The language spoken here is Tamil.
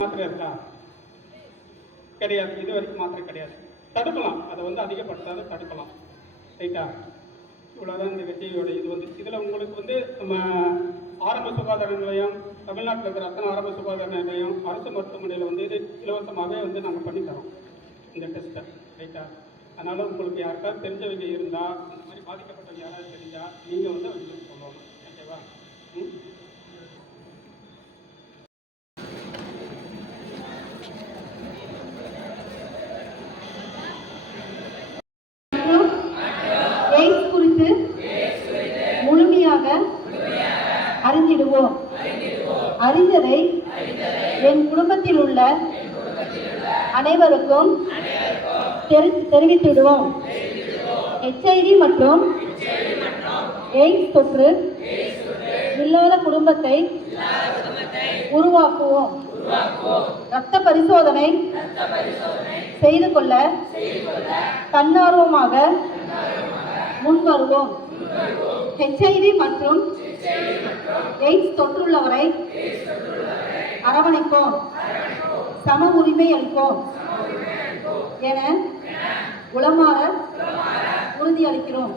மாத்திரை இருக்கா? கிடையாது. இது வரைக்கும் மாத்திரை கிடையாது. தடுக்கலாம். அதை வந்து அதிகப்படுத்தாத தடுக்கலாம். ரைட்டா? இவ்வளோதான் இந்த வெற்றியோட இது வந்து. இதில் உங்களுக்கு வந்து நம்ம ஆரம்ப சுகாதார நிலையம் தமிழ்நாட்டில் இருக்கிற அத்தனை ஆரம்ப சுகாதார நிலையம் அரசு மருத்துவமனையில் வந்து இது இலவசமாகவே வந்து நாங்கள் பண்ணித்தரோம் இந்த டெஸ்ட்டை ரைட்டா? அதனால் உங்களுக்கு யாருக்காவது தெரிஞ்சவங்க இருந்தால் இந்த மாதிரி பாதிக்கப்பட்டவங்க யாராவது தெரியும் நீங்கள் வந்து அவங்களுக்கு சொல்லணும் ஓகேவா ம் மற்றும் எய்ட்ஸ் குறித்து முழுமையாக அறிந்திடுவோம். அறிந்ததை என் குடும்பத்தில் உள்ள அனைவருக்கும் தெரி- தெரிவித்திடுவோம் மற்றும் எய்ட்ஸ் தொற்று இல்லாத குடும்பத்தை உருவாக்குவோம். ரத்த பரிசோதனை செய்து கொள்ள தன்னார்வமாக முன்வருவோம். ஹெச்ஐவி மற்றும் எய்ட்ஸ் தொற்றுள்ளவரை அரவணைப்போம். சம உரிமை அளிப்போம். என உளமாற உறுதியளிக்கிறோம்.